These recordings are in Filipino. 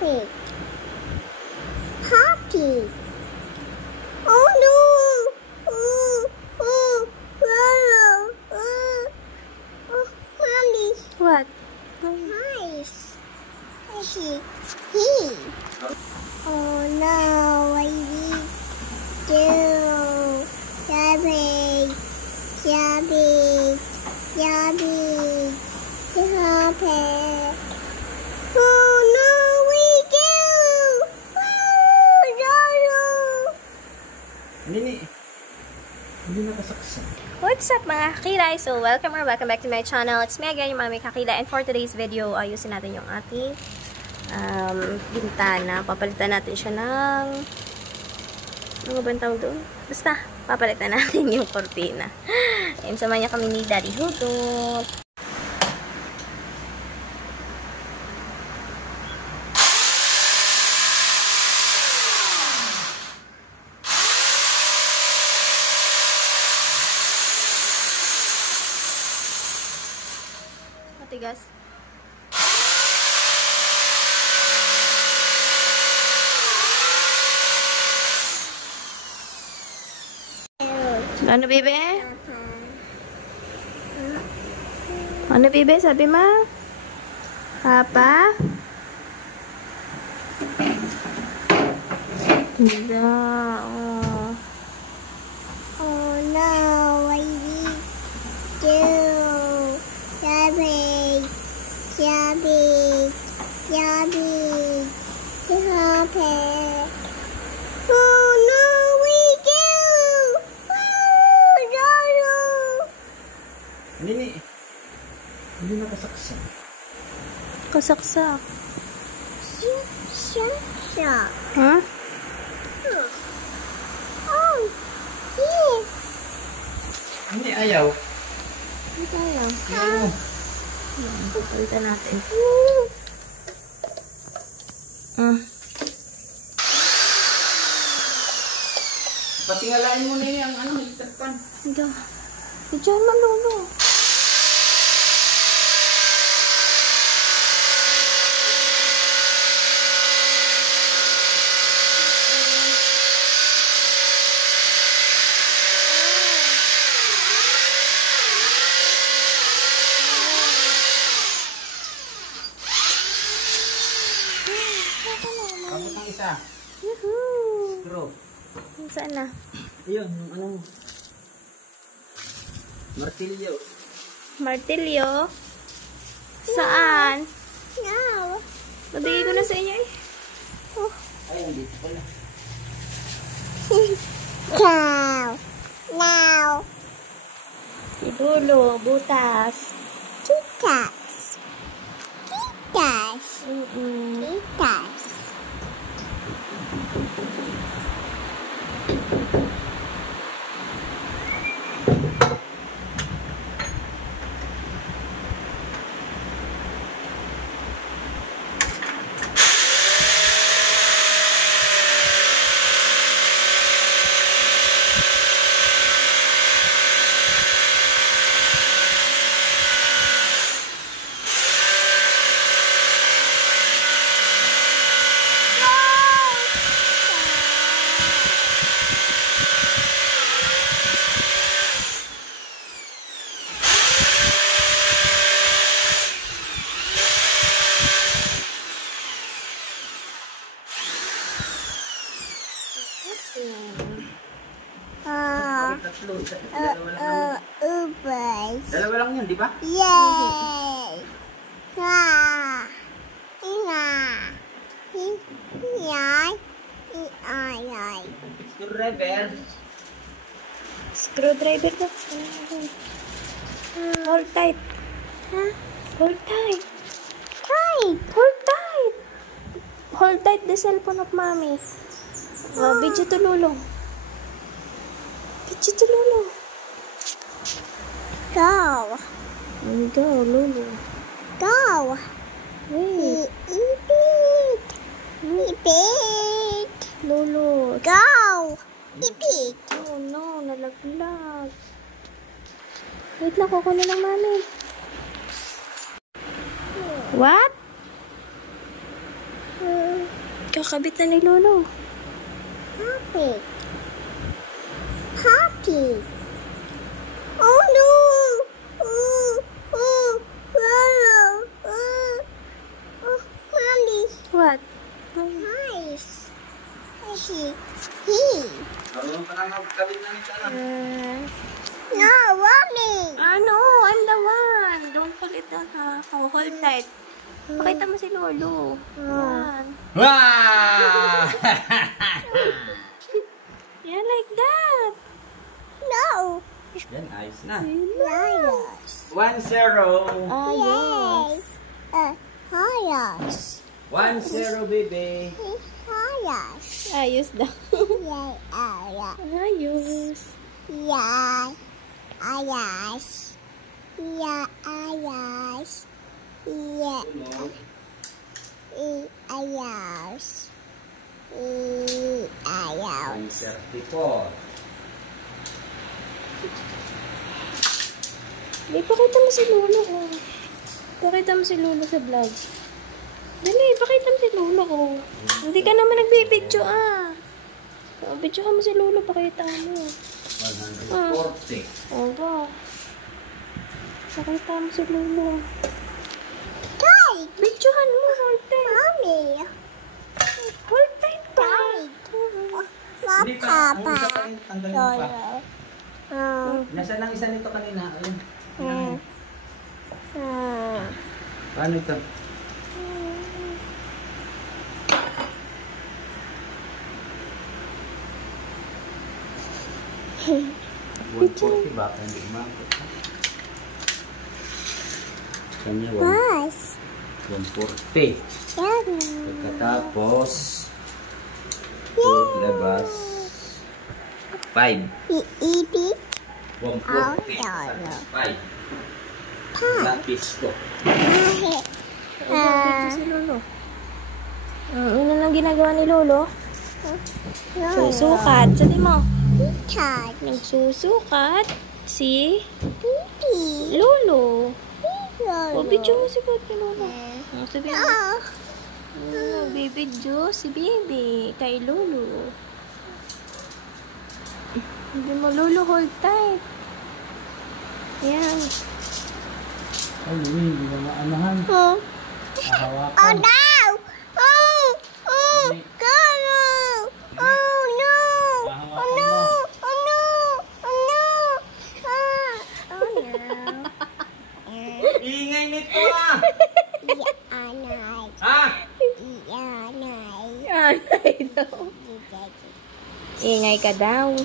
Pig. Happy. Oh no! Mommy. What? Nice. He. Oh no! I need to. Yummy. Oh no, we do! Oh, no. Hindi nakasaksak. What's up mga kakilay? So, welcome back to my channel. It's me again, yung Mami Kakila. And for today's video, ayusin natin yung ating bintana. Papalitan natin siya ng ano ba ang tawag doon? Basta, papalitan natin yung kortina. Ayun, samahan niya kami ni Daddy Hugot. Matigas. Ano, bebe? Ano, bebe? Sabi ma? Papa? Hindi. Oh. Oh no, I need to. Yummy. Oh no, we do. Oh no. Hindi nakasaksak. Kasaksak. Shut. Ha? Oh, yes. Hindi, ayaw. Ano tayo? Ayaw. Palitan natin. Patingalain mo na yung electric pan. Hindi. Diyan malolo. Kapot ng isa. Yuhuu. Screw. Saan na? Ayun, yung martilyo. Martilyo? Saan? No. Nabigay ko na sa inyo eh. Oh. Ayun, dito pala. Now. Idulo, butas. Titas. Tatlo. Dalawa lang yun, di ba? Yay! Screwdriver. Screwdriver ka. Hold tight. Huh? Hold tight. Tight. Hold tight. Hold tight the cellphone of mommy. Oh, video to lolo. Video to lolo. Go. Go, lolo. Go. Wait. Eat it. Lolo. Go. Eat it. Oh no, nalaglag. Wait lang, kukunin ng mami. What? Kakabit na ni Lolo. Happy. Happy. Oh no! Lolo. Mommy. What? Nice. He. Marunong ka na magkabit na nito na. No, mommy. Ano? I'm the one. Don't pull it down, ha? Oh, hold tight. Pakita mo si Lolo. Yan. Wow! Yan, like that. No. Yan, ayos na. Liars. 1-0. Ah, yes. Liars. 1-0, baby. Liars. Ayos daw. Yeah, Ayos. yeah. Liars. Yeah, liars. Yeah, liars. Liars. 1-34. Dali, pakita mo si Lolo, oh. Pakita mo si Lolo sa vlog. Dali, pakita mo si Lolo, oh. Hindi ka naman nagbibidyo, ah. Oh, video ka mo si Lolo, pakita mo. 140. Opo. Pakita mo si Lolo. Tight. Videohan mo, hold tight. Mommy. Hold tight pa. Hindi pa. Ang isa pa rin. Tanggalin mo pa. Lolo. Nasa lang isa nito kanina. Ayun. Hmm. Paano ito? $140 baka hindi umabot. Kanya Bus. 140. Yeah. Pagkatapos labas 5. Eat. 140. Oh, 5. Lapis ko. Video si Lolo. Ano nang ginagawa ni Lolo? Susukat. Sabi mo. Tight. Nagsusukat si Baby. Lolo. Lolo. O, video mo si Lolo. Sabi mo. Oh. Bibidyo si Baby kay Lolo. Hindi mo Lolo, hold tight. Yan. Ay, hindi na maanahan. Oh. Oh Hahawakan. no! Oh! Go! Oh no! Oh no! Oh no! Oh no! Oh yeah. Ingay nito ah! Anay. Ha? Anay. Anay daw. Ingay ka daw.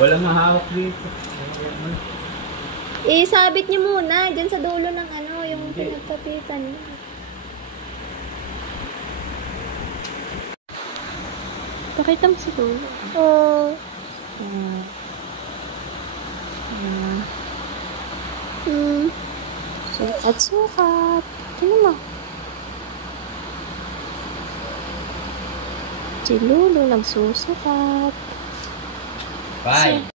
Wala mahawak dito. Isabit niyo muna dyan sa dulo ng ano, yung pinagkapitan niyo. Pakita mo si Lolo. Oh. Sukat. Tingnan mo. Si Lolo nagsusukat. 5.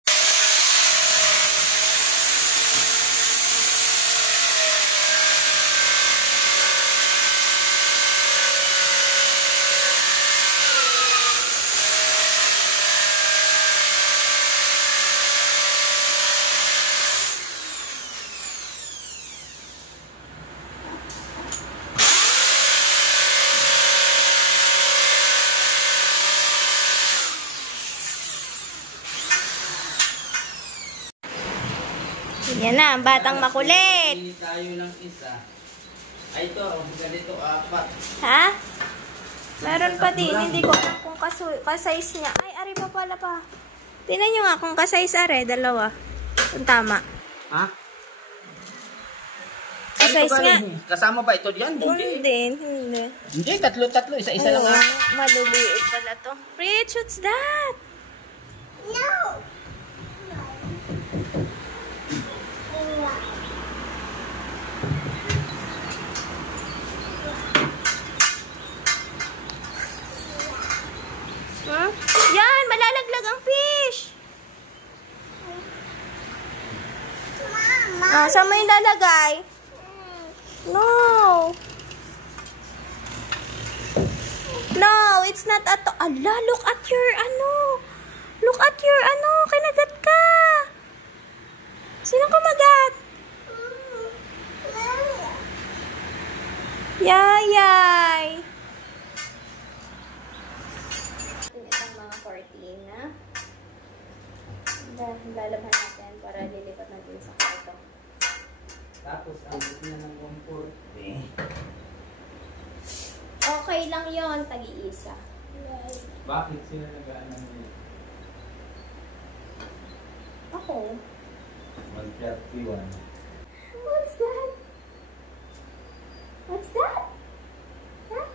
Yan na, ang batang makulit. Hindi tayo ng isa. Ay, ito. Ganito, 4. Ha? Meron pa din. Hindi ko alam kung kasize niya. Ay, ari pa pala pa. Tingnan nyo nga kung kasize are. Dalawa. Kung tama. Ha? Kasize nga. Kasama ba ito diyan? Hindi. Hindi, tatlo. Isa-isa lang. Maliliit pala to. Rich, what's that? No! Huh? Yan, malalaglag ang fish. Mama! Ah, saan mo yung lalagay? No. No, it's not at all. Ala, look at your Look at your kinagat ka. Sino kumagat? Yayay. Itong mga cortina. Lalaban natin para lilipat natin sa kwarto. Tapos, ang na ng comfort. Okay lang yon, tag-iisa. Bakit sila nag-aanan nila? Ako. 131. What's that? What's that? Huh?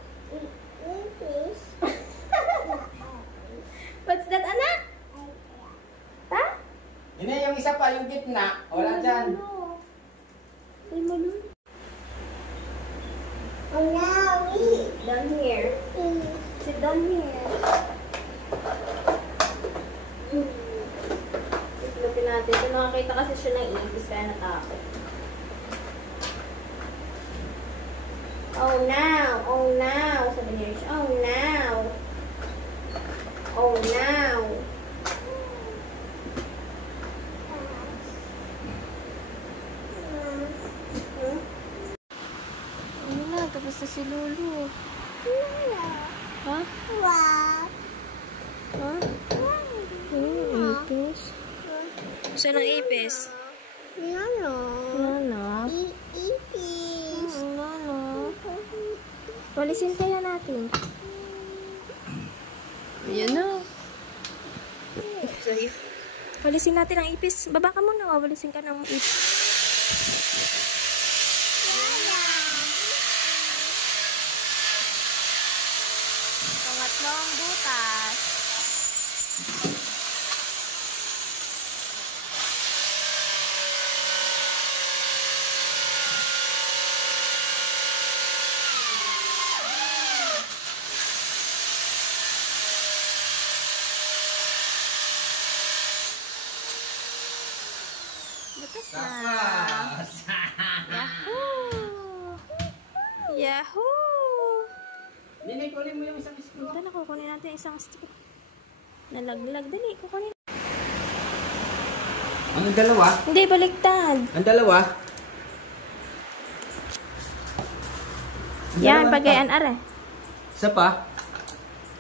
What's that, anak? Ha? Yun na yung isa pa, yung gitna. Wala dyan. Ay, malo. Oh, no. Down here. Sit down here. Itlupin natin. So, nakakita kasi siya ng ibis kaya natakot. Oh, now. Oh, now. Sabi niya siya, oh, now. Oh, now. Ano na, tapos na si Lulu. Ha? Wow. Ha? Ipis? Saan ang ipis? No. Ano? Ipis. Ano? Walisin kaya natin. Ayan na. Sorry. Walisin natin ang ipis. Baba ka muna. Walisin ka ng ipis. Pangatlong butas. Butas na. Tapos! Yahoo! Yahoo! Nini, kunin mo yung isang biskuit. Ito na, kukunin natin isang strip. Nalaglag. Dali, kukunin. Ang dalawa? Hindi, baliktad. Ang dalawa? Yan, pagayan are. Isa pa?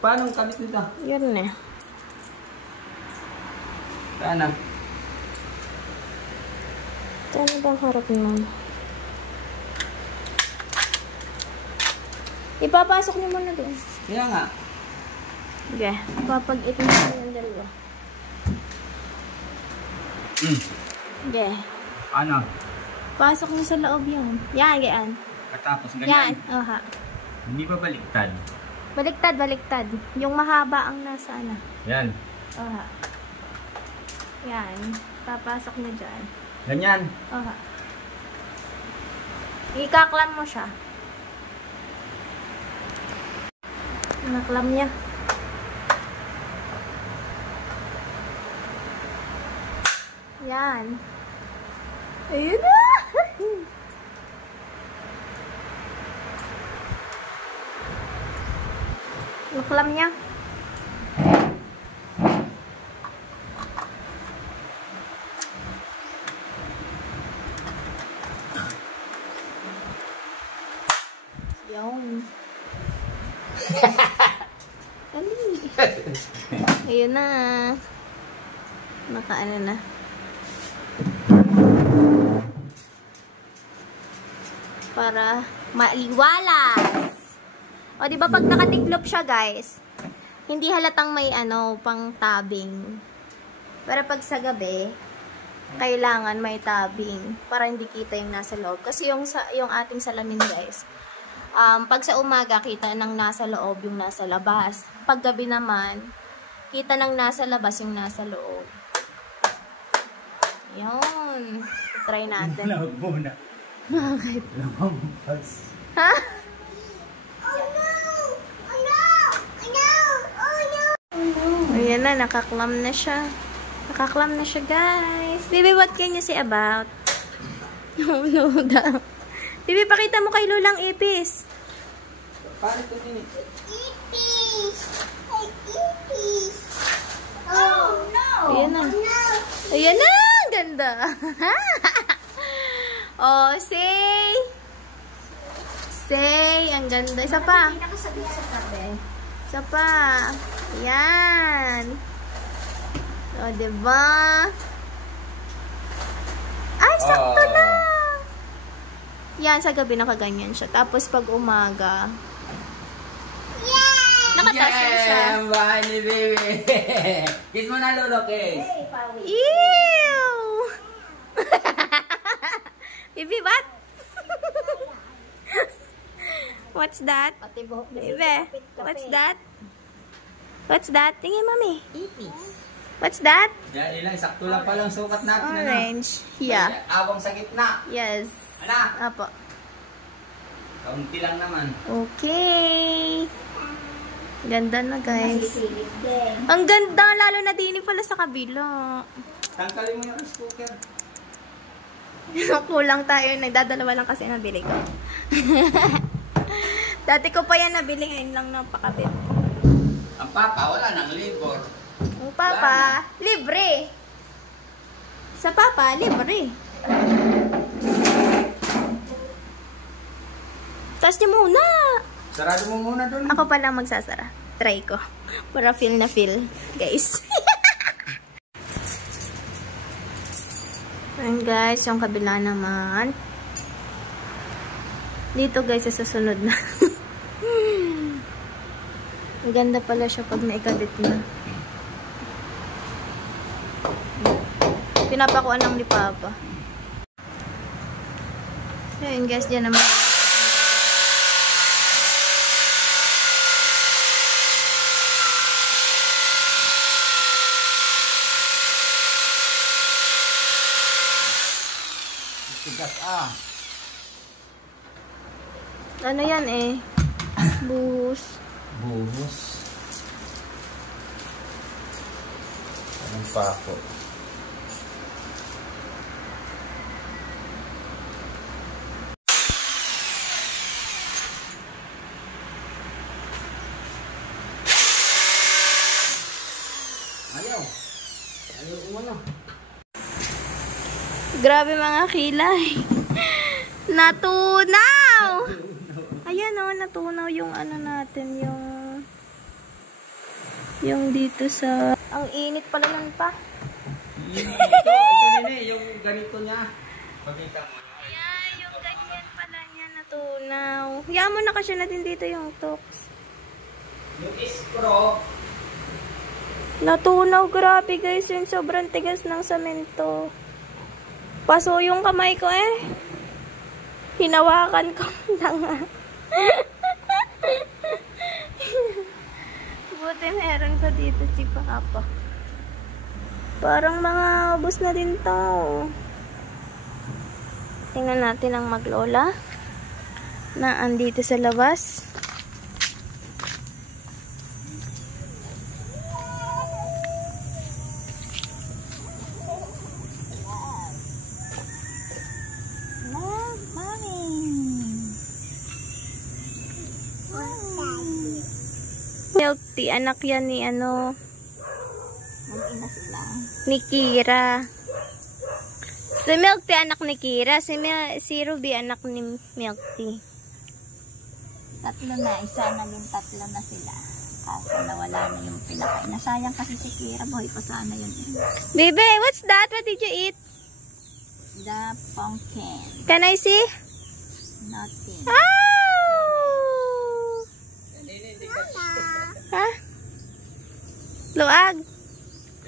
Paano ang kabit nito? Yun na. Paano? Ano bang harap mo? Ipapasok niyo muna doon. Kaya nga. Okay. Papag-it mo yung dalawa. Okay. Ano? Pasok niyo sa loob yun. Yan, gaan. Katapos Yan. ganyan? Oha. Hindi pa baliktad. Baliktad, baliktad. Yung mahaba ang nasa ano. Yan. Oha. Yan. Papasok na dyan. Ganyan. Oha. Ikaklam mo siya. Naklam niya. Yan. Ayun na! Naklam niya. Yung. Ayun na. Nakaano na. Para maiwalas. O, di ba pag nakatiklop siya, guys, hindi halatang may pang tabing. Pero pag sa gabi, kailangan may tabing para hindi kita yung nasa loob. Kasi yung ating salamin, guys, pag sa umaga, kita ng nasa loob yung nasa labas. Pag gabi naman, kita ng nasa labas yung nasa loob. Yun. Try natin. Lawag muna. Bakit? Lamampas. Ha? Ayan na, nakaklam na siya. Nakaklam na siya, guys. Baby, what can you say about? No daw. Bibi, pakita mo kay Lolang ipis. Paano ito din? Ipis. Ay, ipis. Oh, no. Ayan na. No. Ayan na! Ganda! Oh, say! Say! Ang ganda. Isa pa. Isa pa. Ayan. O, diba? Ay, sakto na! Yan, sa gabi nakaganyan siya. Tapos pag umaga, nakataas na siya. Ang bahay ni baby. Kiss mo na, Lolo, kiss. Ew! Bibi, what? What's that? Bibi, what's that? What's that? Tingin, mami. What's that? Yan, ilang sakto lang palang sukat natin. Orange. Yeah. Awang sa gitna. Yes. Ana, Apo. kaunti lang naman. Okay. Ganda na, guys. Ang ganda, lalo na din pala sa kabila. Tangkalin mo yung rice cooker. Kulang tayo. Nagdadalawa lang kasi nabili ko. Dati ko pa yan nabili. Ngayon lang napakabit. Ang papa, wala nang labor. Ang papa, libre. Sa papa, libre. Taas niyo muna. Sarado mo muna doon. Ako pala magsasara. Try ko. Para feel na feel, guys. Ayan guys, yung kabila naman. Dito guys, sa susunod na. Ang ganda pala siya pag naikabit na. Pinapakuan lang ni Papa. Ayan guys, dyan naman. Tigas ah. Ano yan eh? Buhos. Buhos. Anong pako? Ayaw. Ayaw umano. Grabe mga kilay. Natunaw! Ayan o, natunaw yung ano natin, yung dito sa... Ang init pala nun pa. Ito nene, yung ganito niya. Pagkita mo. Ayan, yung ganyan pala niya natunaw. Hayaan mo na kasi natin dito yung tox. Yung screw. Natunaw, grabe guys, yung sobrang tigas ng semento. Paso yung kamay ko eh. Hinawakan ko lang ah. Buti meron pa dito si Papa. Parang mga ubos na din to. Tingnan natin ang maglola na andito sa labas. Milk tea, anak yan ni ano, ni Kira. Si Milk tea anak ni Kira, si Ruby anak ni Milk tea. Tatlo na, isa naging tatlo na sila. Kaso nawala na yung pinakain. Nasayang kasi si Kira, buhay pa sana yun. Baby, what's that? What did you eat? The pumpkin. Can I see? Nothing. Oh! Ha? Luag.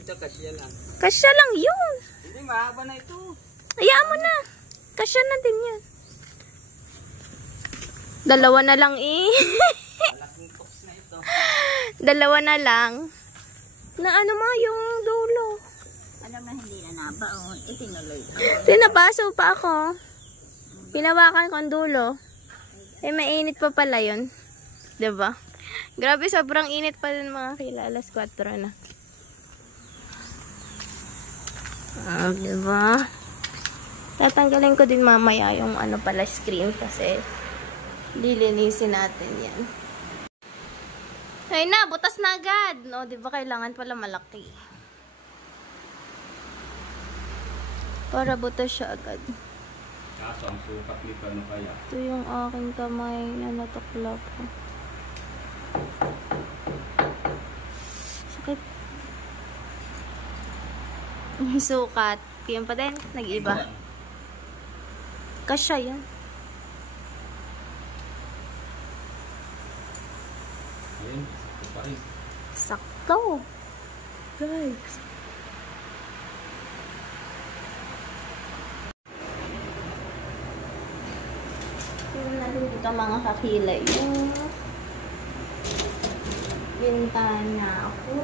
Ito kasya lang. Kasya lang yun. Hindi, mahaba na ito. Hayaan mo na. Kasya na din yan. Dalawa na lang eh. Malaking tox na ito. Dalawa na lang. Na ano ma yung dulo. Alam na hindi na nabaon. Itinuloy ko. Tinapaso pa ako. Pinawakan ko ang dulo. Eh mainit pa pala yun. Diba? Grabe, sobrang init pa din mga kila. Alas 4 na. Diba? Tatanggalin ko din mamaya yung ano pala screen kasi lilinisin natin yan. Ay na, butas na agad. No, di ba kailangan pala malaki? Para butas siya agad. Kaso ang sukat nito ano kaya? Ito yung aking kamay na natukla ko. Sakit. May sukat. Yan pa din. Nag-iba. Kasya yan. Ayun, sakto pa rin. Sakto. Guys. Tingnan natin dito mga kakilay. Yung bintana ako.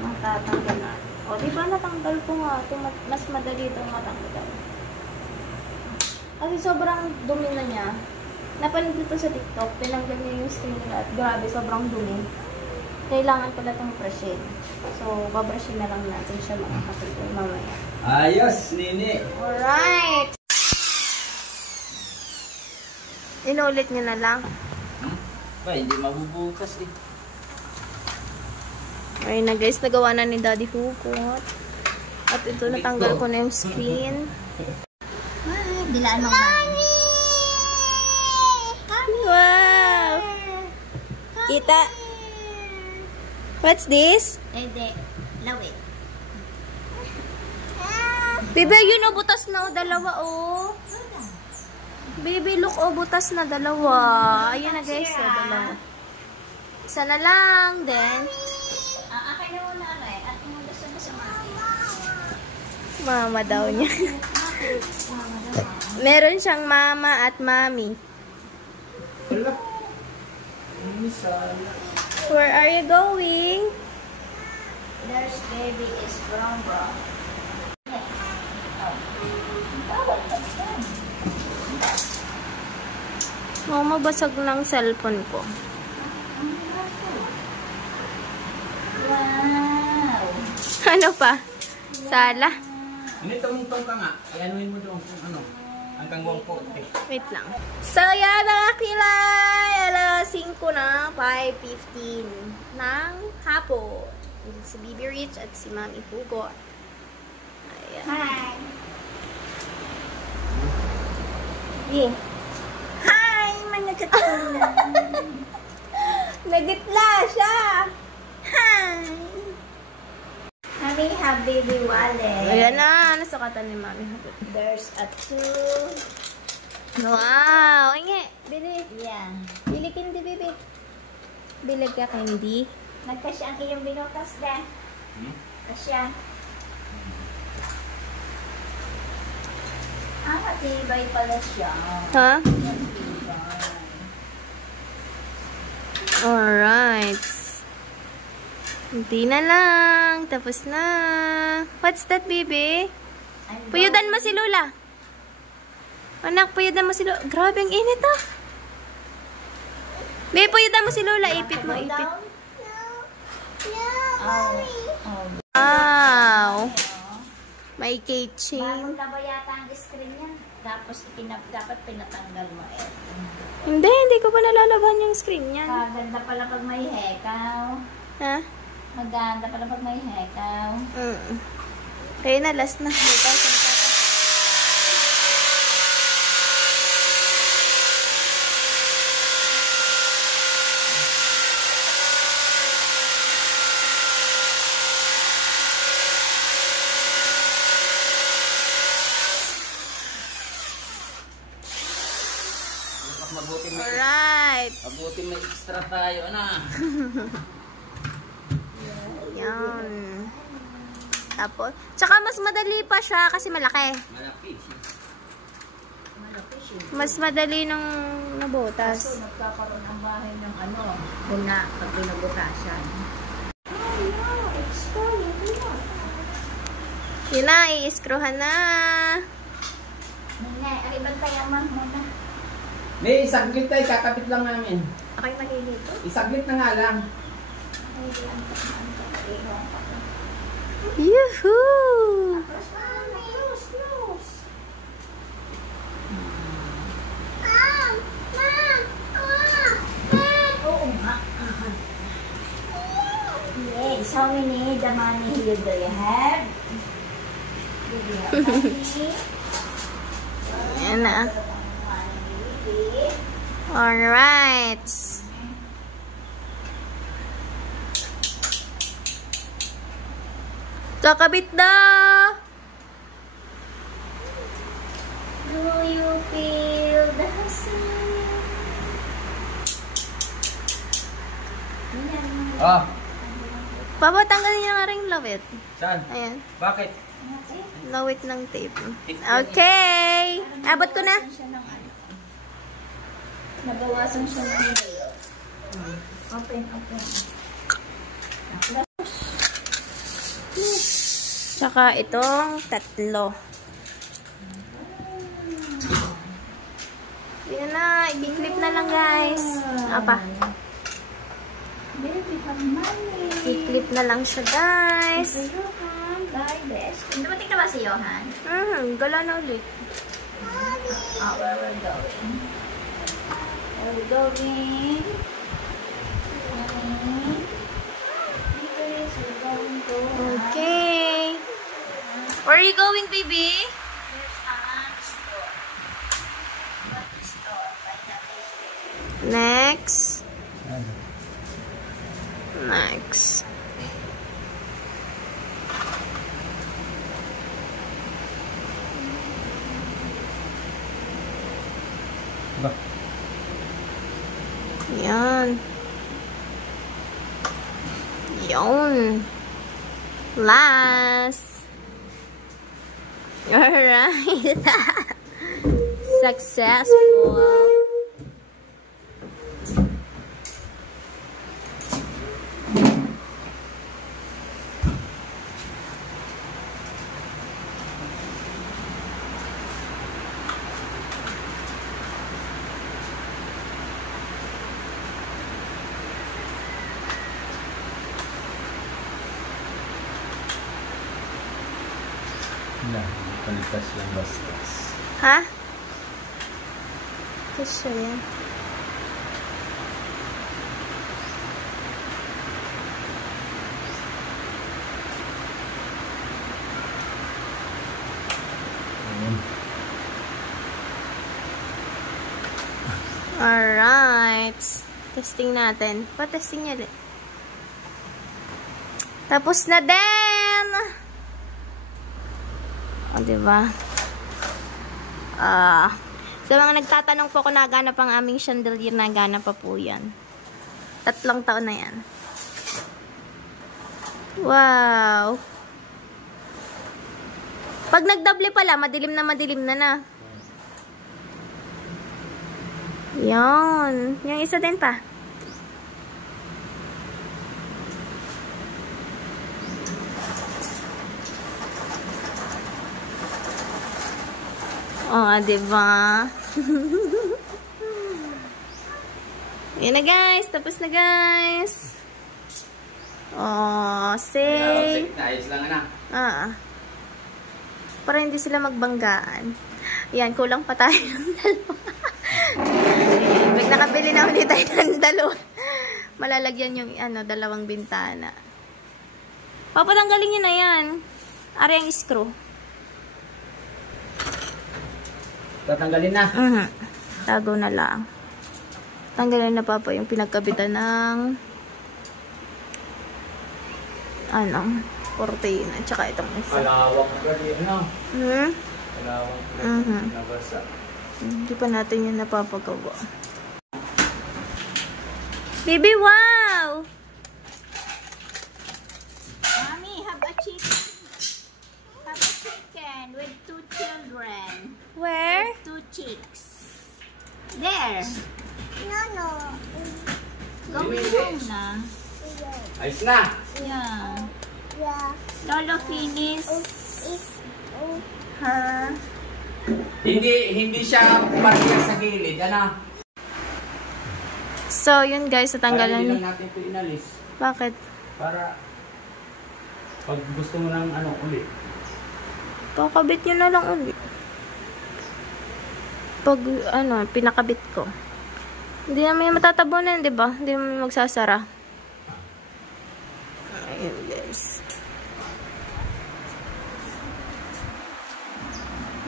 Matatanggal natin. O, di ba natanggal ko nga ito? Mas madali itong matanggal. Kasi sobrang dumi na niya. Napanood dito sa TikTok, tinanggal niya yung screen nila at grabe, sobrang dumi. Kailangan pala itong brushin. So, babrushin na lang natin siya mga kapitol mamaya. Ayos, Nini! Alright! Inulit niyo na lang. Ba, hindi mabubukas eh. Ayun na guys, nagawa na ni Daddy Hugot. At ito, natanggal ko na yung screen. Ay, dilaan mo ba? Wow! Kita! What's this? Hindi. Lawit. Bebe, yun o, butas na o, dalawa o. Baby, look o, butas na dalawa. Ayan na guys, o, dalawa. Isa na lang, then. Akin na muna ano eh. At mo gusto mo sa mami. Mama daw niya. Meron siyang mama at mami. Wala. Where are you going? There's baby is brown. Mama, basag ng cellphone ko. Wow. Ano pa? Sala? Hindi, tumungtong ka nga. Ianuin mo doon kung ano. Ang kangwang po. Wait lang. So, yan mga kilay. Alas 5 na, 5:15 ng hapon. Si Bibi Rich at si Mami Hugot. Ayan. Hi. Yeah. Hi, mga katulang. Nagitla siya. Hi. Kami have baby wallet. Ayan na. Nasukatan ni Mami Hugot. There's a 2. Wow. Ay, Bili. Yeah. Bili candy, Bibi. Bilag ka candy. Nagkasya ang iyong binutas ba? Kasya. Matibay pala siya. Ha? Matibay. Alright. Hindi na lang. Tapos na. What's that, baby? Puyudan mo si Lola. Anak, puyudan mo si Lola. Grabe, ang init ah. Baby, puyudan mo si Lola. Ipit mo, ipit. Wow. May keychain. Bagong na ba yata ang screen niya? Tapos dapat pinatanggal mo eh. Hindi ko pa nalalaban yung screen niyan. Maganda pala pag may hekaw. Ha? Maganda pala pag may hekaw. Kaya na, last na. Alright. Mabuti may extra tayo, ano? Yan. Tapos, tsaka mas madali pa siya kasi malaki. Malaki siya. Malaki siya. Mas madali nung nabutas. Kaso nagkakaroon ng bahay ng ano, buna pag binubutasan. Oh no, it's falling. Yun na, i-screwhan na. Nene, aliban tayo muna. May isaglit tayo, kakapit lang namin. Ako'y malilito. Isaglit na nga lang. Yuhuu! Close. we need the money here. Do you have? Do you have money? Yan na. Money, Alright. Kakabit na! do you feel the hustle? Oh, Papa, tanggalin niyo nga rin lawit. saan? Ayan. Bakit? Lawit ng tape. Okay! Abot ko na. Nabawasan siya ng dalo. Open. Tsaka itong 3. Yan na. I-clip na lang, guys. Apa? Baby, have money. I-clip na lang siya, guys. Johan, bye, best. Dumating na ba si Johan? Gala na ulit. Where we're going? Where we going? Because we're going to Okay. Where are you going, baby? there's a store. What store? Next. Next. Ba? Yan. Yun. Last. Alright. Successful. Wala, palitas lang bastas. Ha? Gusto yan. Alright. Testing natin. Pa-testing niya ulit. Tapos na din! O, diba? Sa mga nagtatanong po kung naganap ang aming chandelier, naganap pa po yan. 3 taon na yan. Wow! Pag nagdable pala, madilim na na. Yan. Yung isa din pa. Diba? Yan na, guys. Tapos na, guys. Say. Ayos lang na. Para hindi sila magbanggaan. Yan, kulang pa tayo ng 2. Pag nakabili na ulit tayo ng 2. Malalagyan yung 2 bintana. Papatanggalin nyo na yan. Ari ang screw. Tatanggalin na. Tago na lang. Tanggalin na papa yung pinagkabitan ng cortina. Tsaka itong isa. Kalawang ka din, no? Kalawang ka nabasa. Hindi pa natin yung napapagawa. Baby, wow! Mommy, have a chicken. Have a chicken with 2 children. Where? 2 chicks. There. No. Going home na. Ayos na. Yeah. Lolo finish her. Hindi siya parehas sa gilid, So, yun guys, tatanggalan Hindi ni. lang natin ito inalis. Bakit? Para pag gusto mo ng ulit. Pakabit nyo na lang ulit. Pag, pinakabit ko. Hindi naman yung matatabunan, di ba? Hindi naman yung magsasara. Ayun, guys.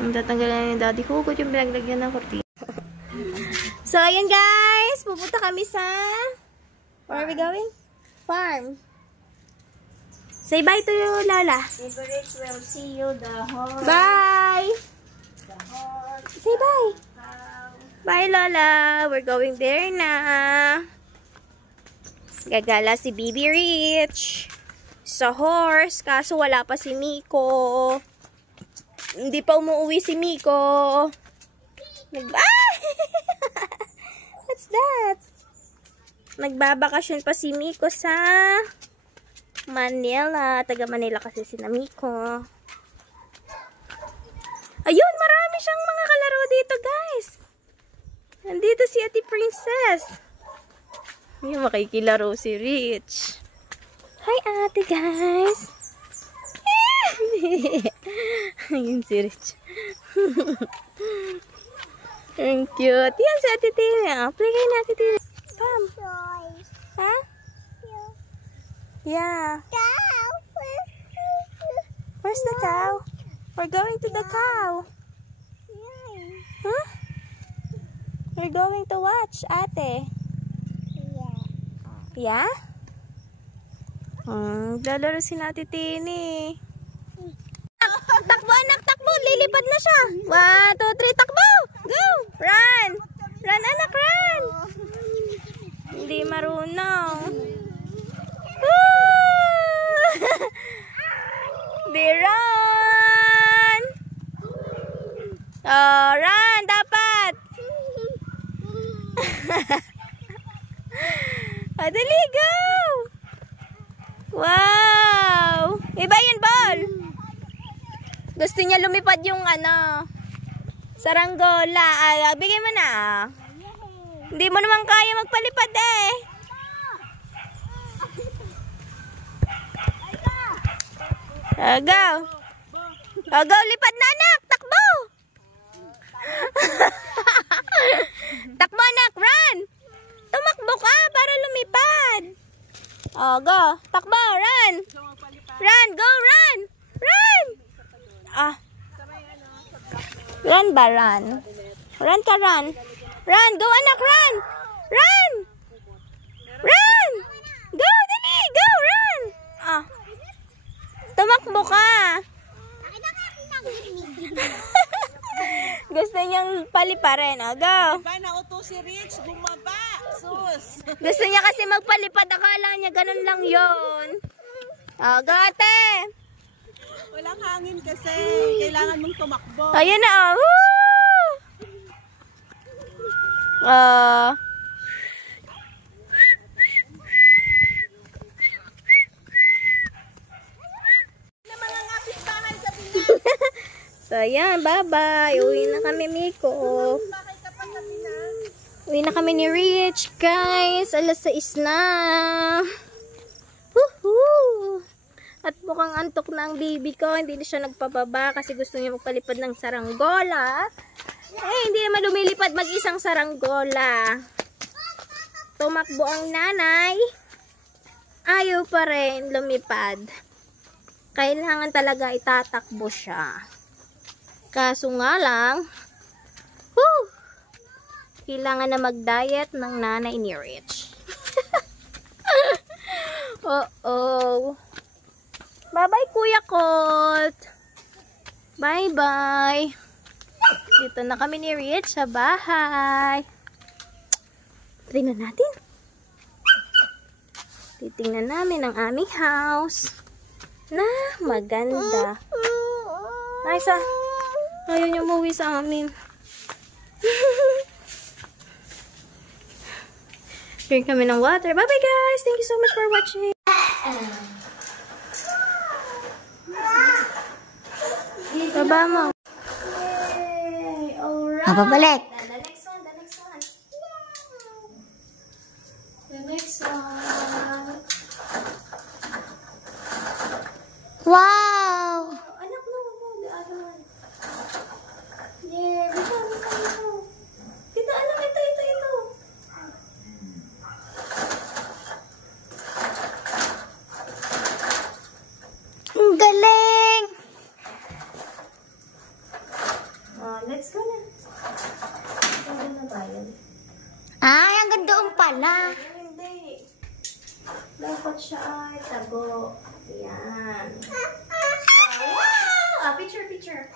Ang tatanggalan ni Daddy Hugot yung pinaglagyan ng kortina. So, ayan guys. Pupunta kami sa... Where are we going? Farm. Say bye to Lola. Favorite will see you the horse. Bye! The horse. Say bye. Cow. Bye, Lola. We're going there na. Gagala si Bibi Rich sa horse. Kaso wala pa si Miko. Hindi pa umuwi si Miko. Ah! What's that? Nagbabakasyon pa si Miko sa Manila. Taga Manila kasi si Miko. Ayun, marami siyang mga kalaro dito, guys. Nandito si Ate Princess. Ayun, makikilaro si Rich. Hi, ate, guys. Ayun si Rich. Ang cute. Yan si Ate Tina. Play kayo na, Ate Tina. Come. Ha? Yeah. Where's the cow? We're going to the cow. Huh? We're going to watch, ate. Yeah? Lalaro si Ate Tini. Takbo, anak, takbo. Lilipad na siya. 1, 2, 3, takbo. Go. Run. Run, anak, run. Hindi marunong. Be run. Oh, run. Dapat. Dali, go. Wow. Iba yun, ball. Gusto niya lumipad yung saranggola. Bigay mo na. Hindi mo naman kaya magpalipad eh. Go. Go, lipad na anak. Takbo. Takbo anak, run. Tumakbo ka para lumipad. Go. Takbo, run. Run, go, run. Run. Run ba, run? Run ka, run. Run, go anak, run. Run. Run. Go, dali, go, run. Tumakbo ka. Gusto niyang paliparin. Go. Diba nauto si Rich, bumaba. Sus. Gusto niya kasi magpalipad. Akala niya ganun lang yun. Go, ate. Walang hangin kasi. Kailangan mong tumakbo. Ayan na, Woo! So, ayan, bye-bye. Uwi na kami, Miko. Uwi na kami ni Rich, guys. 6:00 na. Woohoo! At mukhang antok na ang baby ko. Hindi na siya nagpababa kasi gusto niya magpalipad ng saranggola. Hindi naman lumilipad mag-isang saranggola. Tumakbo ang nanay. Ayaw pa rin lumipad. Kailangan talaga itatakbo siya. Kaso nga lang, kailangan na mag-diet ng nanay ni Rich. Bye-bye, Kuya Colt. Bye-bye. Dito na kami ni Rich sa bahay. Tingnan natin. Titingnan namin ang aming house na maganda. Nice ah. Ayaw niya umuwi sa amin. Drink kami ng water. Bye-bye guys. Thank you so much for watching. Baba mo. Mapabalik. The next one. The next one. Wow! Anak mo. The other one. Yeah. Ito. Kita anak. Ito. Ang galing! Let's go na. Ano na ba yun? Ay, hanggang doon pala. Hindi. Dapat siya ay tago. Ayan. Wow! Picture.